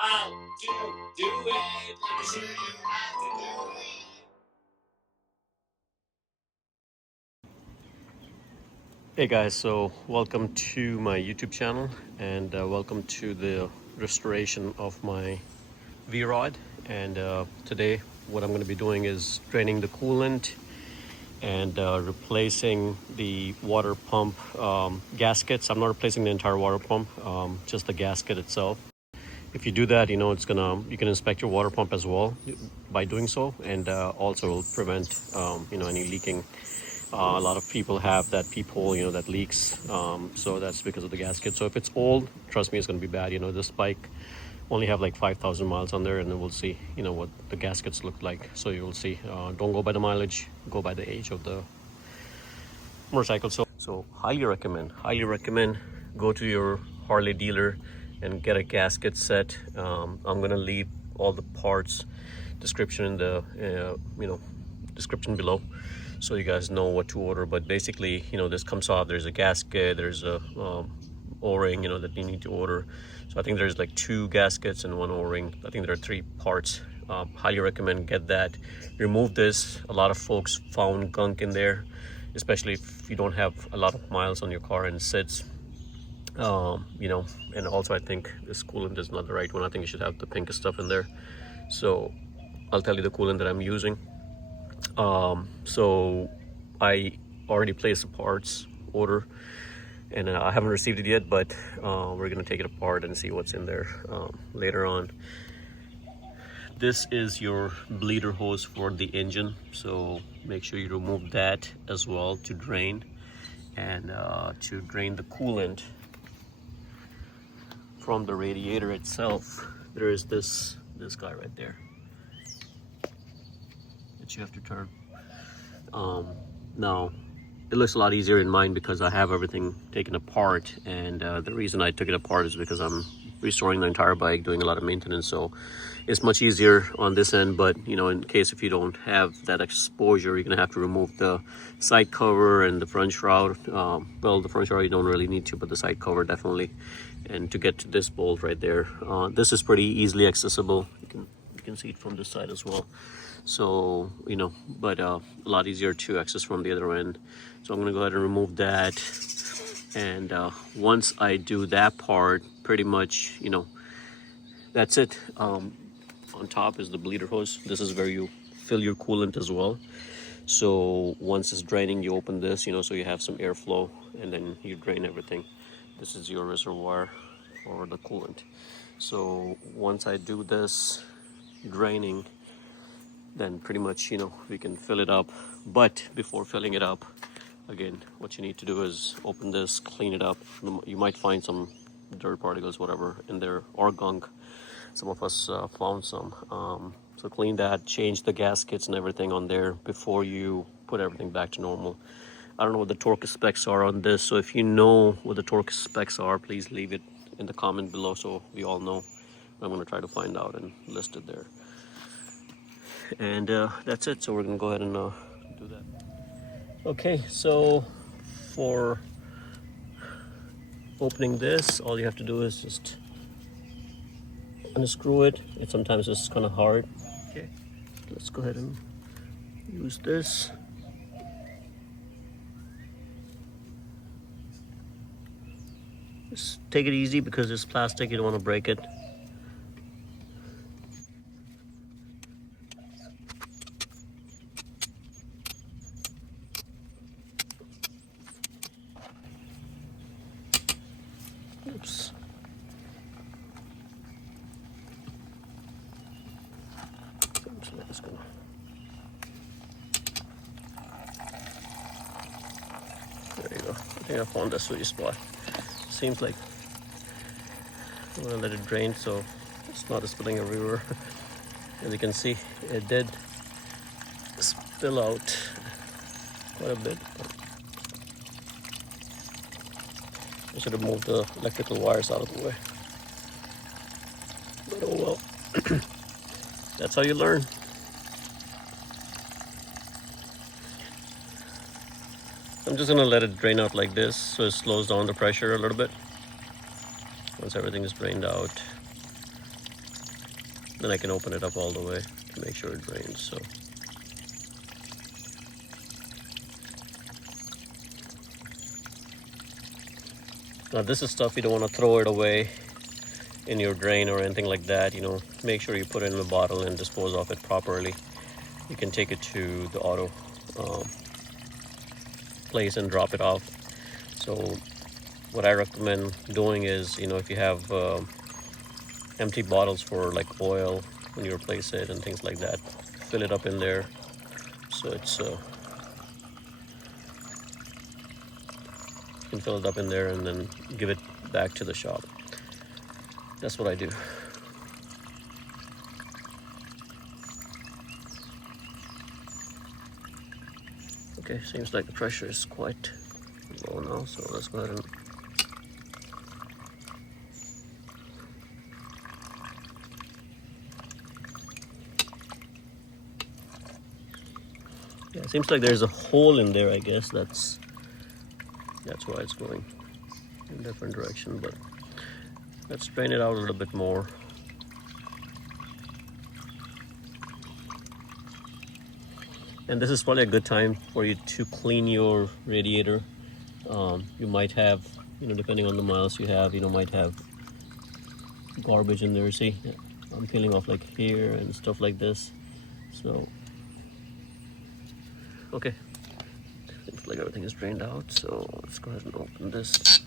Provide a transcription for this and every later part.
how to do it. Let me show you how to do it. Hey guys, so welcome to my YouTube channel and welcome to the restoration of my V-Rod. And today what I'm going to be doing is draining the coolant and replacing the water pump gaskets. I'm not replacing the entire water pump, just the gasket itself. If you do that, you can inspect your water pump as well by doing so, and also will prevent any leaking. A lot of people have that peephole, that leaks. So that's because of the gasket. So if it's old, trust me, it's going to be bad. This bike only have like 5,000 miles on there, and then we'll see, what the gaskets look like. So you'll see. Don't go by the mileage, go by the age of the motorcycle. So highly recommend go to your Harley dealer and get a gasket set. I'm gonna leave all the parts description in the description below, so you guys know what to order. But basically, this comes off. There's a gasket, there's a o-ring, that you need to order. So I think there's like 2 gaskets and 1 o-ring. I think there are 3 parts. Highly recommend get that. Remove this. A lot of folks found gunk in there, especially if you don't have a lot of miles on your car and it sits. And also I think this coolant is not the right one. I think you should have the pink stuff in there. So I'll tell you the coolant that I'm using. So I already placed the parts order, and I haven't received it yet, but we're gonna take it apart and see what's in there later on. This is your bleeder hose for the engine, so make sure you remove that as well to drain, and to drain the coolant from the radiator itself. There is this guy right there that you have to turn. Now it looks a lot easier in mine because I have everything taken apart, and the reason I took it apart is because I'm restoring the entire bike, doing a lot of maintenance, so it's much easier on this end. But in case if you don't have that exposure, you're gonna have to remove the side cover and the front shroud. Well, the front shroud you don't really need to, but the side cover definitely. And to get to this bolt right there, this is pretty easily accessible. You can see it from this side as well. So but a lot easier to access from the other end. So I'm gonna go ahead and remove that, and once I do that part, pretty much that's it. On top is the bleeder hose. This is where you fill your coolant as well. So once it's draining, you open this, so you have some airflow, and then you drain everything. This is your reservoir for the coolant. So once I do this draining, then pretty much we can fill it up. But before filling it up, again, what you need to do is open this, clean it up. You might find some dirt particles, whatever, in there, or gunk. Some of us found some. So clean that, change the gaskets and everything on there before you put everything back to normal. I don't know what the torque specs are on this, so if you know what the torque specs are, please leave it in the comment below so we all know. I'm going to try to find out and list it there. And that's it. So we're gonna go ahead and do that. Okay, so for opening this, all you have to do is just unscrew it. Sometimes it's kind of hard. Okay, let's go ahead and use this. Just take it easy because it's plastic, you don't want to break it. Oops. There you go. I think I found the sweet spot. Seems like I'm gonna let it drain so it's not spilling everywhere. As you can see, it did spill out quite a bit. I should have moved the electrical wires out of the way. But oh well. That's how you learn. I'm just gonna let it drain out like this so it slows down the pressure a little bit. Once everything is drained out, Then I can open it up all the way to make sure it drains. So now this is stuff you don't want to throw it away in your drain or anything like that. You know, make sure you put it in a bottle and dispose of it properly. You can take it to the auto place and drop it off. So what I recommend doing is, you know, if you have empty bottles for like oil when you replace it and things like that, fill it up in there so it's you can fill it up in there and then give it back to the shop. That's what I do. Okay, seems like the pressure is quite low now, so let's go ahead and yeah, it seems like there's a hole in there. I guess that's why it's going in a different direction, but let's drain it out a little bit more. And this is probably a good time for you to clean your radiator. You might have, you know, depending on the miles you have, you know, might have garbage in there. See, I'm peeling off like here and stuff like this. So, okay, seems like everything is drained out. So let's go ahead and open this.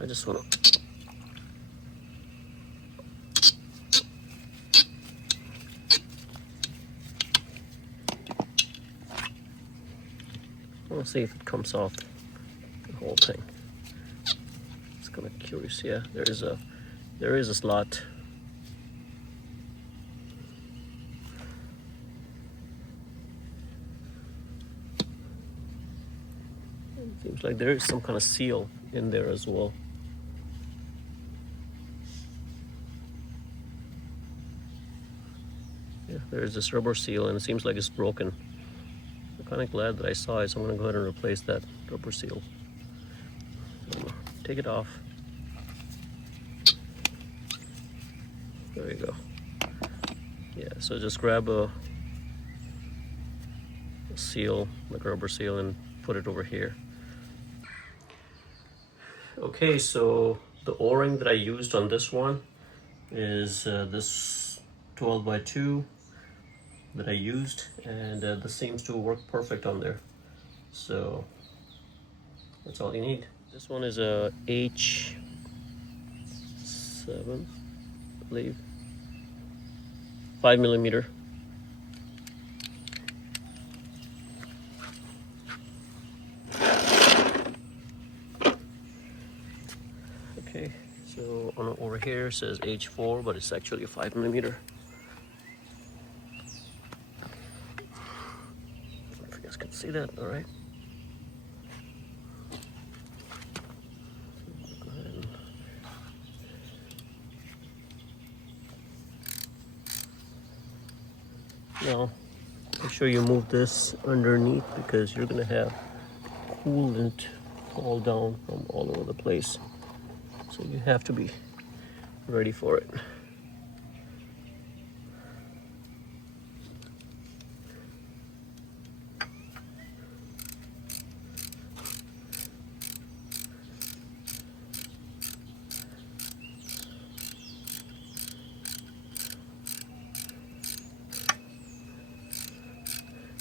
I just want to see if it comes off the whole thing. It's kind of curious. Yeah, there is a slot. It seems like there is some kind of seal in there as well. Yeah, there is this rubber seal and it seems like it's broken. I'm kind of glad that I saw it, so I'm going to go ahead and replace that rubber seal. Take it off. There you go. Yeah, so just grab a seal, like a rubber seal, and put it over here. Okay, so the O-ring that I used on this one is this 12 by 2 that I used, and this seems to work perfect on there. So that's all you need. This one is a H7, I believe, 5mm. Okay, so over here it says H4, but it's actually a 5mm. If you guys can see that, all right. Go ahead and now make sure you move this underneath because you're gonna have coolant fall down from all over the place. So you have to be ready for it.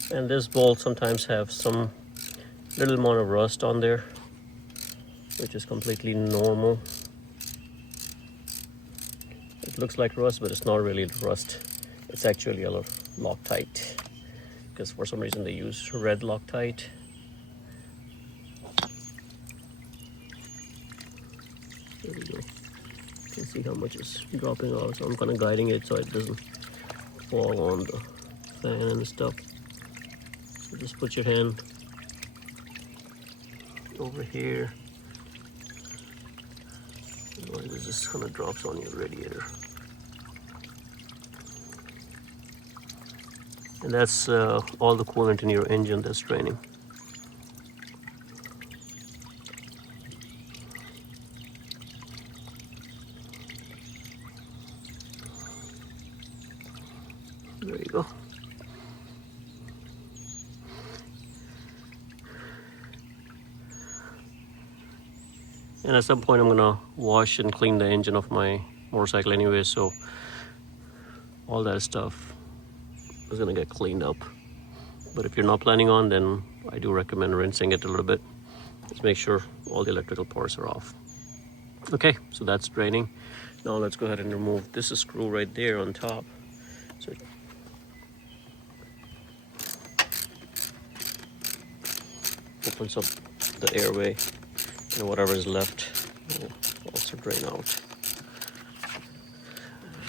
And this bolt sometimes have some little amount of rust on there, which is completely normal. It looks like rust, but it's not really rust. It's actually a Loctite, because for some reason they use red Loctite. There we go. You can see how much is dropping off. So I'm kind of guiding it so it doesn't fall on the fan and stuff. So just put your hand over here. Otherwise it just kind of drops on your radiator. And that's all the coolant in your engine that's draining. There you go. And at some point I'm gonna wash and clean the engine of my motorcycle anyway, so all that stuff is gonna get cleaned up. But if you're not planning on, then I do recommend rinsing it a little bit. Just make sure all the electrical parts are off. Okay, so that's draining. Now let's go ahead and remove this screw right there on top. So opens up the airway, and whatever is left will also drain out.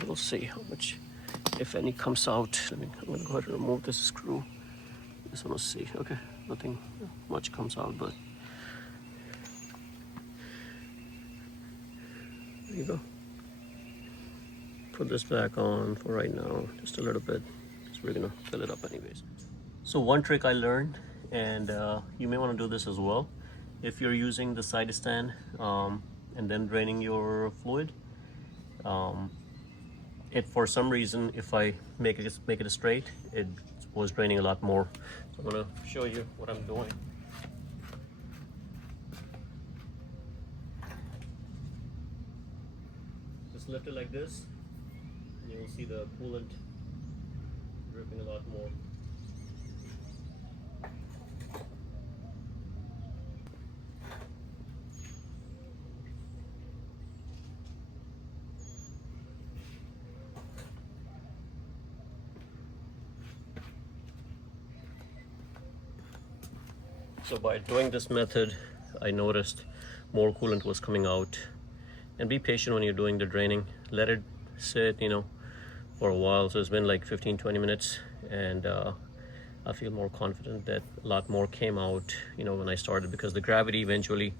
We'll see how much, if any, comes out. I'm gonna go ahead and remove this screw. Just want to see. Okay, nothing much comes out, but there you go. Put this back on for right now, just a little bit, because we're gonna fill it up anyways. So one trick I learned, and you may want to do this as well, if you're using the side stand and then draining your fluid, it, for some reason, if I make it straight, it was draining a lot more. So I'm gonna show you what I'm doing. Just lift it like this, and you'll see the coolant dripping a lot more. So by doing this method, I noticed more coolant was coming out. And be patient when you're doing the draining. Let it sit, for a while. So it's been like 15-20 minutes, and I feel more confident that a lot more came out, when I started, because the gravity eventually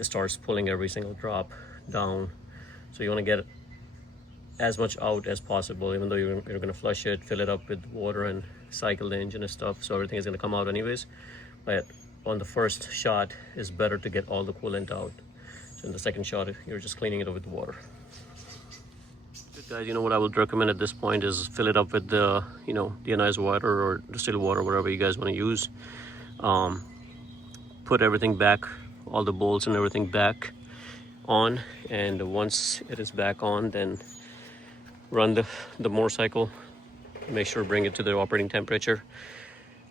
starts pulling every single drop down. So you want to get as much out as possible, even though you're going to flush it, fill it up with water, and cycle the engine and stuff. So everything is going to come out anyways. But on the first shot, it's better to get all the coolant out. So in the second shot, you're just cleaning it with water. Good guys, what I would recommend at this point is fill it up with the, deionized water or distilled water, whatever you guys want to use. Put everything back, all the bolts and everything back on, and once it is back on, then run the motorcycle. Make sure bring it to the operating temperature.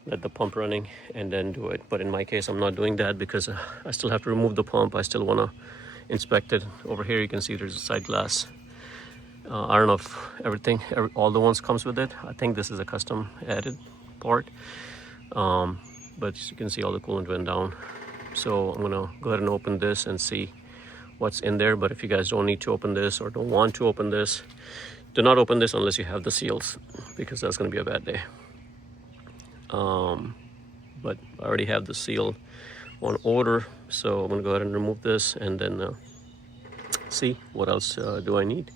Let the pump running, and then do it. But in my case, I'm not doing that because I still have to remove the pump. I still want to inspect it. Over here you can see there's a side glass. I don't know if all the ones comes with it. I think this is a custom added part, but as you can see, all the coolant went down. So I'm gonna go ahead and open this and see what's in there. But if you guys don't need to open this or don't want to open this, do not open this unless you have the seals, because that's going to be a bad day. But I already have the seal on order, so I'm going to go ahead and remove this and then see what else do I need.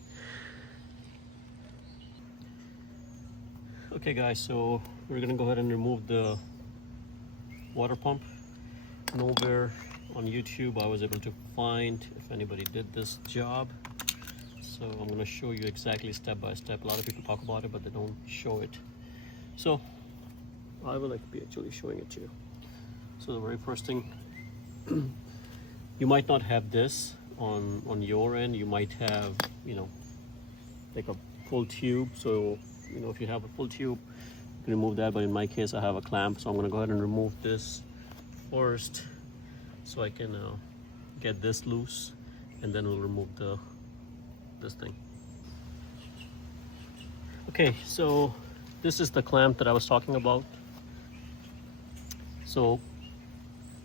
Okay guys, so we're going to go ahead and remove the water pump. Nowhere on YouTube I was able to find if anybody did this job, so I'm going to show you exactly step by step. A lot of people talk about it, but they don't show it, so I will be actually showing it to you. So the very first thing, you might not have this on your end. You might have, like a full tube. So, if you have a full tube, you can remove that. But in my case, I have a clamp. So I'm going to go ahead and remove this first, so I can get this loose, and then we'll remove this thing. Okay, so this is the clamp that I was talking about. So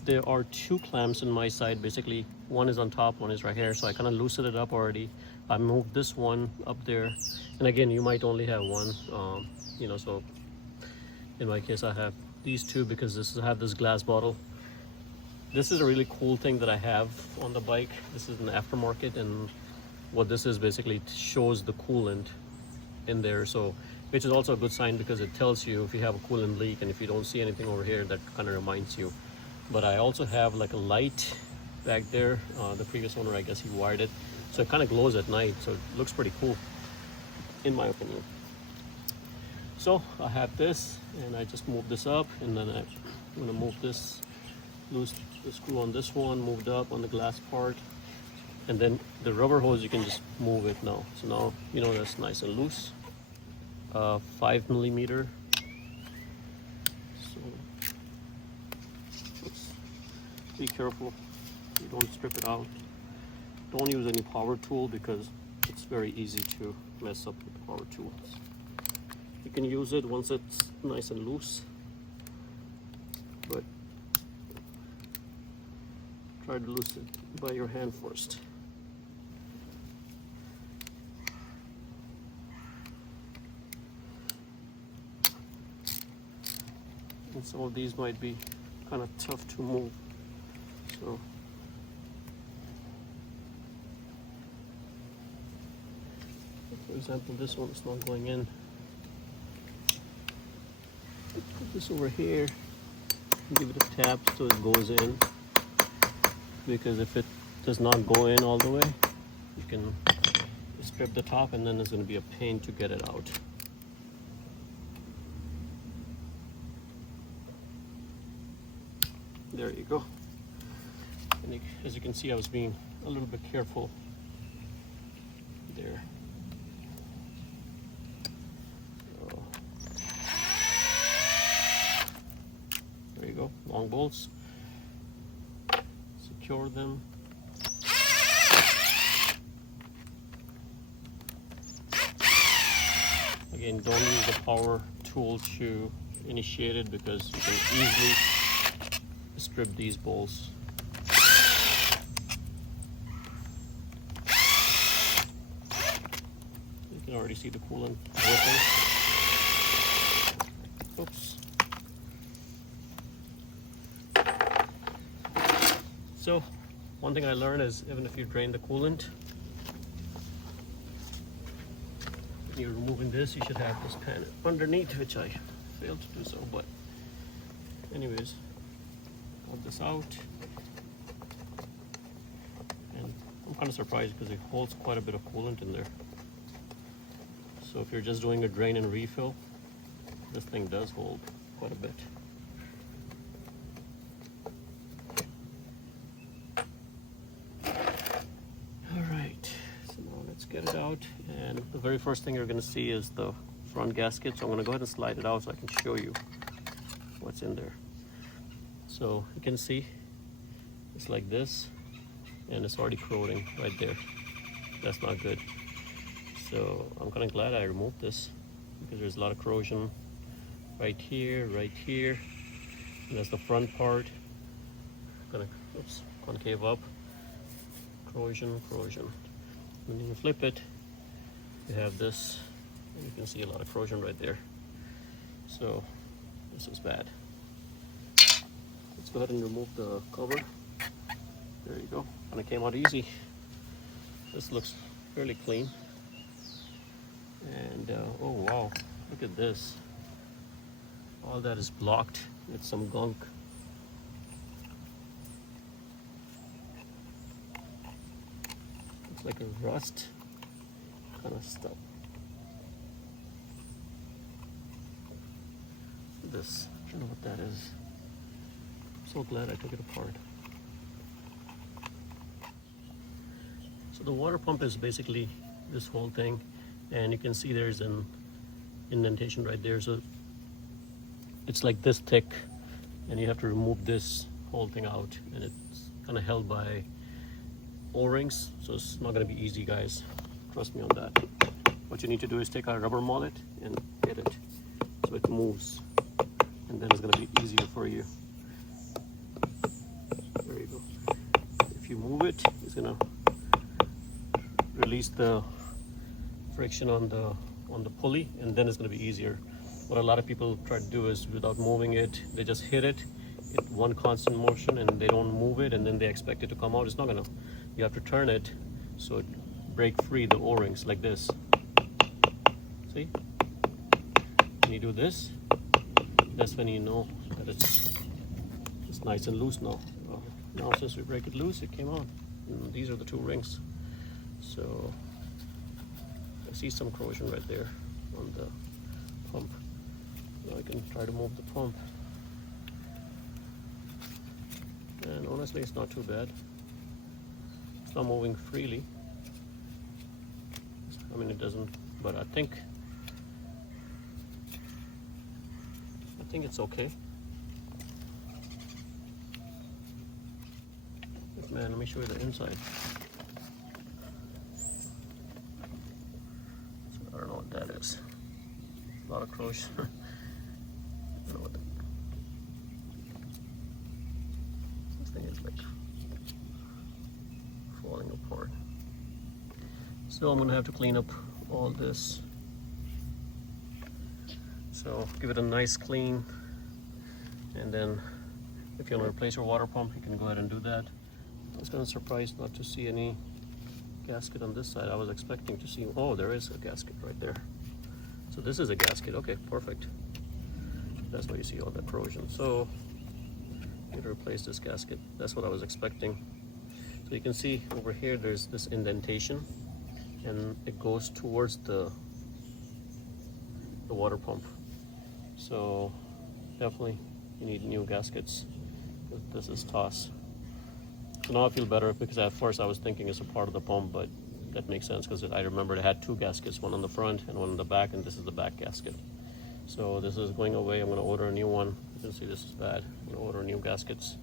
there are two clamps on my side. Basically, one is on top, one is right here. So I kind of loosened it up already. I moved this one up there, and again, you might only have one. So in my case, I have these two because I have this glass bottle. This is a really cool thing that I have on the bike. This is an aftermarket, and what this is basically shows the coolant in there. So, which is also a good sign because it tells you if you have a coolant leak, and if you don't see anything over here, that kind of reminds you. But I also have like a light back there. The previous owner, I guess he wired it, so it kind of glows at night, so it looks pretty cool in my opinion. So I have this, and I just move this up, and then I'm gonna move this, loose the screw on this one, moved up on the glass part, and then the rubber hose, you can just move it now. So now you know that's nice and loose. 5 millimeter. So oops, be careful you don't strip it out. Don't use any power tool because it's very easy to mess up with power tools. You can use it once it's nice and loose, but try to loosen it by your hand first. And some of these might be kind of tough to move. So for example, this one is not going in. Put this over here, give it a tap so it goes in, because if it does not go in all the way, you can strip the top and then it's going to be a pain to get it out. There you go. And as you can see, I was being a little bit careful there. So, there you go, long bolts. Secure them. Again, don't use the power tool to initiate it because you can easily strip these bolts. You can already see the coolant dripping. Oops. So, one thing I learned is even if you drain the coolant, when you're removing this, you should have this pan underneath, which I failed to do so, but anyways, pull this out. And I'm kind of surprised because it holds quite a bit of coolant in there. So if you're just doing a drain and refill, this thing does hold quite a bit. Alright, so now let's get it out. And the very first thing you're going to see is the front gasket. So I'm going to go ahead and slide it out so I can show you what's in there. So you can see it's like this, and it's already corroding right there. That's not good. So I'm kind of glad I removed this because there's a lot of corrosion right here, and that's the front part. Gonna concave up. Corrosion. When you flip it, you have this, and you can see a lot of corrosion right there. So this is bad. Let's go ahead and remove the cover. There you go. And it came out easy. This looks fairly clean. And oh wow, look at this. All that is blocked with some gunk. Looks like a rust kind of stuff. This, I don't know what that is. I'm so glad I took it apart. So the water pump is basically this whole thing, and you can see there's an indentation right there. So it's like this thick, and you have to remove this whole thing out, and it's kind of held by O-rings, so it's not going to be easy, guys. Trust me on that. What you need to do is take a rubber mallet and hit it so it moves, and then it's going to be easier for you. There you go. If you move it, it's going to release the friction on the pulley, and then it's going to be easier. What a lot of people try to do is, without moving it, they just hit it one constant motion, and they don't move it, and then they expect it to come out. It's not gonna. You have to turn it so it break free the O-rings like this. See? When you do this, that's when you know that it's nice and loose now. Now since we break it loose, it came out. And these are the two rings. So I see some corrosion right there on the pump. Now I can try to move the pump. And honestly, it's not too bad. It's not moving freely. I mean, it doesn't, but I think it's okay. But man, let me show you the inside. So I don't know what that is. A lot of corrosion. I don't know what this thing is like falling apart. So I'm gonna have to clean up all this. So give it a nice clean, and then if you want to replace your water pump, you can go ahead and do that. I was kind of surprised not to see any gasket on this side. I was expecting to see, oh, there is a gasket right there. So this is a gasket. Okay, perfect. That's why you see all that corrosion. So I'm going to replace this gasket. That's what I was expecting. So you can see over here there's this indentation, and it goes towards the water pump. So definitely you need new gaskets. This is toss. So now I feel better, because at first I was thinking it's a part of the pump, but that makes sense because I remember it had two gaskets, one on the front and one on the back, and this is the back gasket. So this is going away. I'm going to order a new one. You can see this is bad. I'm going to order new gaskets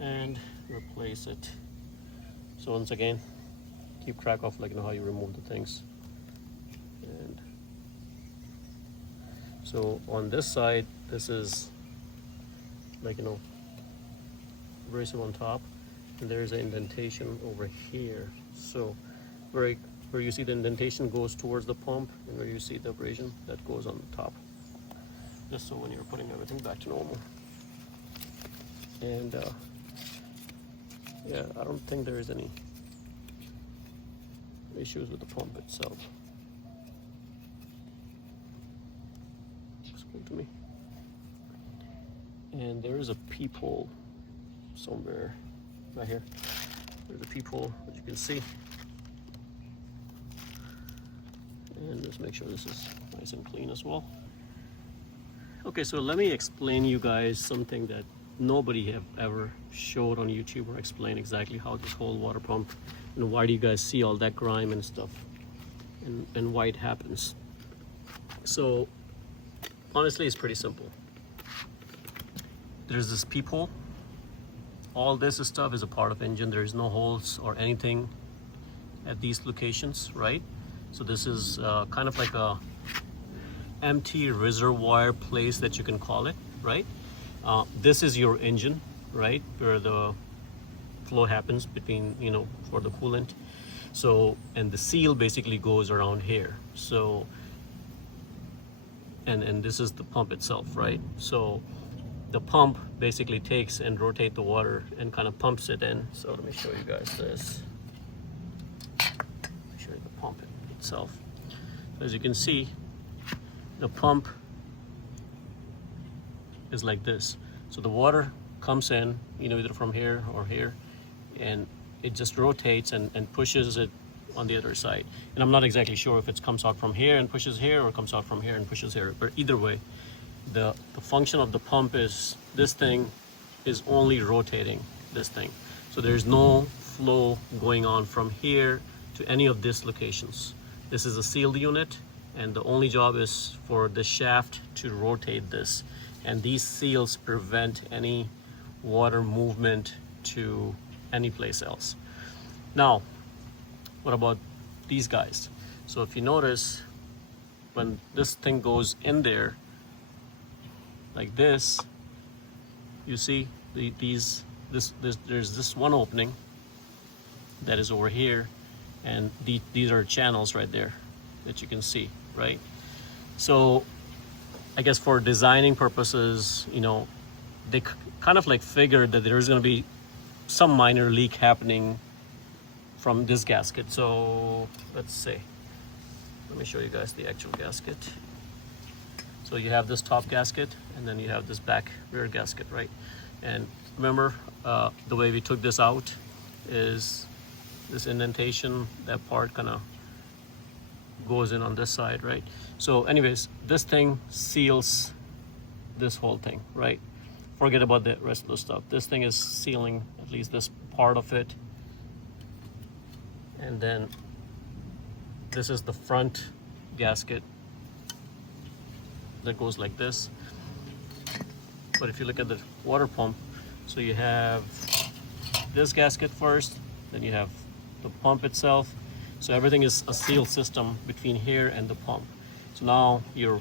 and replace it. So once again, keep track of how you remove the things. And so on this side, this is abrasive on top, and there is an indentation over here. So where you see the indentation goes towards the pump, and where you see the abrasion, that goes on the top. Just so when you're putting everything back to normal. And yeah, I don't think there is any issues with the pump itself. Looks good to me. And there is a peephole somewhere right here. There's a peephole, as you can see. And just make sure this is nice and clean as well. Okay, so let me explain you guys something that nobody have ever showed on YouTube, or explain exactly how this whole water pump, and why do you guys see all that grime and stuff, and why it happens. So honestly, it's pretty simple. There's this peephole. All this stuff is a part of engine. There's no holes or anything at these locations, right? So this is kind of like a empty reservoir place that you can call it, right? This is your engine, right, where the flow happens between, for the coolant. So, and the seal basically goes around here. So, and this is the pump itself, right? So the pump basically takes and rotate the water and kind of pumps it in. So let me show you guys this. Let me show you the pump itself. As you can see, the pump is like this. So the water comes in, either from here or here, and it just rotates and pushes it on the other side. And I'm not exactly sure if it comes out from here and pushes here, or comes out from here and pushes here, but either way, the function of the pump is this thing is only rotating this thing. So there's no flow going on from here to any of these locations. This is a sealed unit, and the only job is for the shaft to rotate this. And these seals prevent any water movement to any place else. Now, what about these guys? So if you notice, when this thing goes in there like this, you see there's this one opening that is over here, and these are channels right there that you can see, right? So I guess for designing purposes, they kind of figured that there's going to be some minor leak happening from this gasket. So let's see. Let me show you guys the actual gasket. So you have this top gasket, and then you have this back rear gasket, right? And remember, the way we took this out is this indentation, that part kind of goes in on this side, right? So anyways, this thing seals this whole thing, right? Forget about the rest of the stuff. This thing is sealing at least this part of it. And then this is the front gasket that goes like this. But if you look at the water pump, so you have this gasket first, then you have the pump itself. So everything is a sealed system between here and the pump. So now your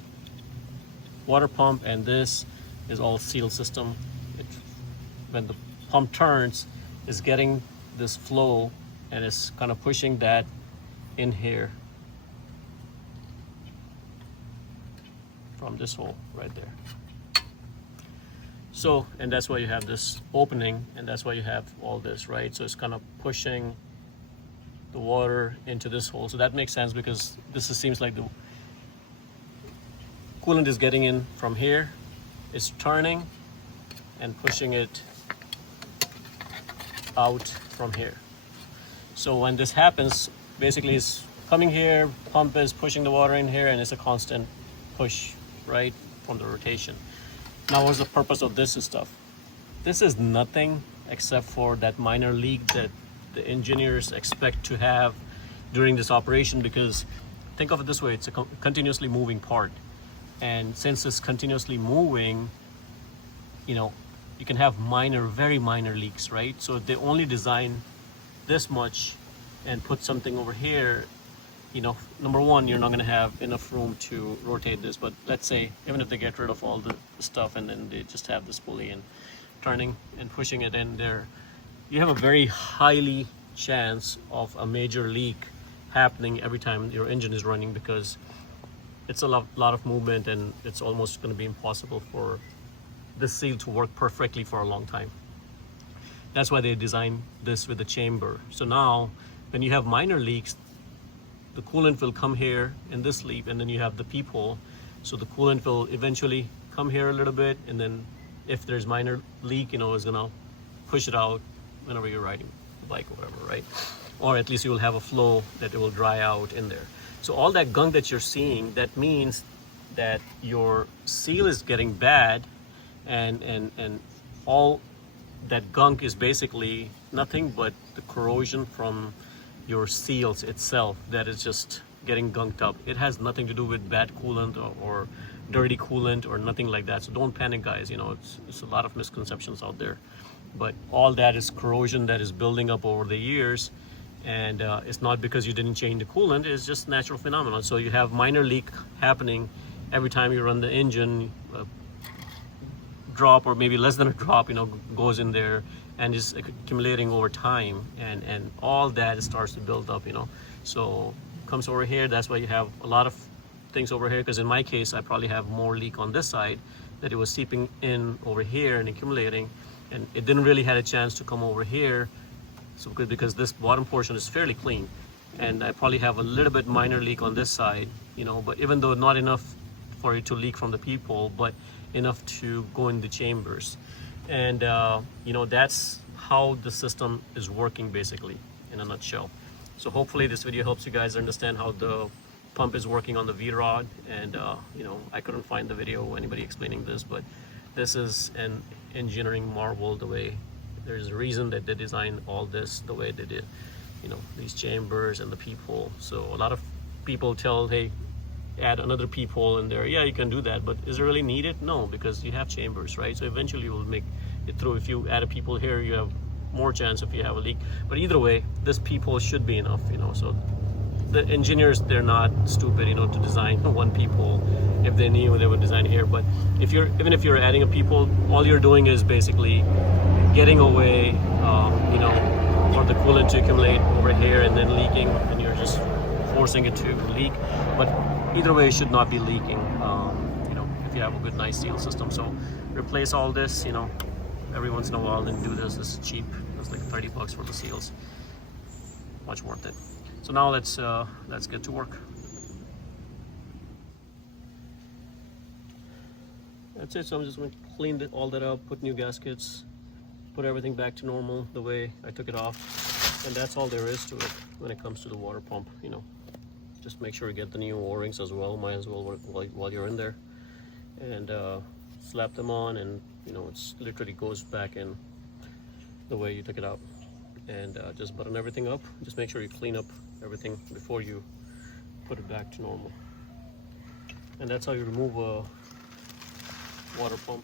water pump and this is all sealed system. When the pump turns, it's getting this flow and it's kind of pushing that in here from this hole right there. So, and that's why you have this opening, and that's why you have all this, right? So it's kind of pushing the water into this hole. So that makes sense because this seems like the coolant is getting in from here, it's turning and pushing it out from here. So when this happens, basically it's coming here, pump is pushing the water in here, and it's a constant push, right, from the rotation. Now what's the purpose of this stuff? This is nothing except for that minor leak that the engineers expect to have during this operation, because think of it this way, it's a continuously moving part. And since it's continuously moving, you know, you can have minor, very minor leaks, right? So if they only design this much and put something over here, you know, number one, you're not going to have enough room to rotate this. But let's say even if they get rid of all the stuff and then they just have this pulley and turning and pushing it in there, you have a very highly chance of a major leak happening every time your engine is running, because it's a lot of movement and it's almost going to be impossible for this seal to work perfectly for a long time. That's why they designed this with the chamber. So now when you have minor leaks, the coolant will come here in this sleeve, and then you have the peephole. So the coolant will eventually come here a little bit, and then if there's minor leak, you know, it's gonna push it out whenever you're riding the bike or whatever, right? Or at least you will have a flow that it will dry out in there. So all that gunk that you're seeing, that means that your seal is getting bad, and all that gunk is basically nothing but the corrosion from your seals itself that is just getting gunked up. It has nothing to do with bad coolant or dirty coolant or nothing like that. So don't panic, guys. You know, it's a lot of misconceptions out there, but all that is corrosion that is building up over the years, and it's not because you didn't change the coolant. It's just natural phenomenon. So you have minor leak happening every time you run the engine. Drop, or maybe less than a drop, you know, goes in there and is accumulating over time, and all that starts to build up, you know. So comes over here, that's why you have a lot of things over here, because in my case I probably have more leak on this side, that it was seeping in over here and accumulating, and it didn't really had a chance to come over here. So because this bottom portion is fairly clean, and I probably have a little bit minor leak on this side, you know, but even though not enough for it to leak from the peephole, but enough to go in the chambers. And you know, that's how the system is working basically in a nutshell. So hopefully this video helps you guys understand how the pump is working on the V-rod. And you know, I couldn't find the video anybody explaining this, but this is an engineering marvel. The way, there's a reason that they designed all this the way they did, you know, these chambers and the peephole. So a lot of people tell, hey, add another peephole in there. Yeah, you can do that, but is it really needed? No, because you have chambers, right? So eventually you will make it through. If you add a peephole here, you have more chance if you have a leak. But either way, this peephole should be enough, you know. So the engineers, they're not stupid, you know, to design one peephole. If they knew, they would design here. But if you're, even if you're adding a peephole, all you're doing is basically getting away, you know, for the coolant to accumulate over here and then leaking, and you're just forcing it to leak. But either way, it should not be leaking, you know, if you have a good, nice seal system. So replace all this, you know, every once in a while, and do this. This is cheap. It's like 30 bucks for the seals. Much worth it. So now let's get to work. That's it. So I'm just going to clean all that up, put new gaskets, put everything back to normal the way I took it off, and that's all there is to it when it comes to the water pump, you know. Just make sure you get the new O-rings as well. Might as well while you're in there. And slap them on, and you know, it's literally goes back in the way you took it out. And just button everything up. Just make sure you clean up everything before you put it back to normal. And that's how you remove a water pump.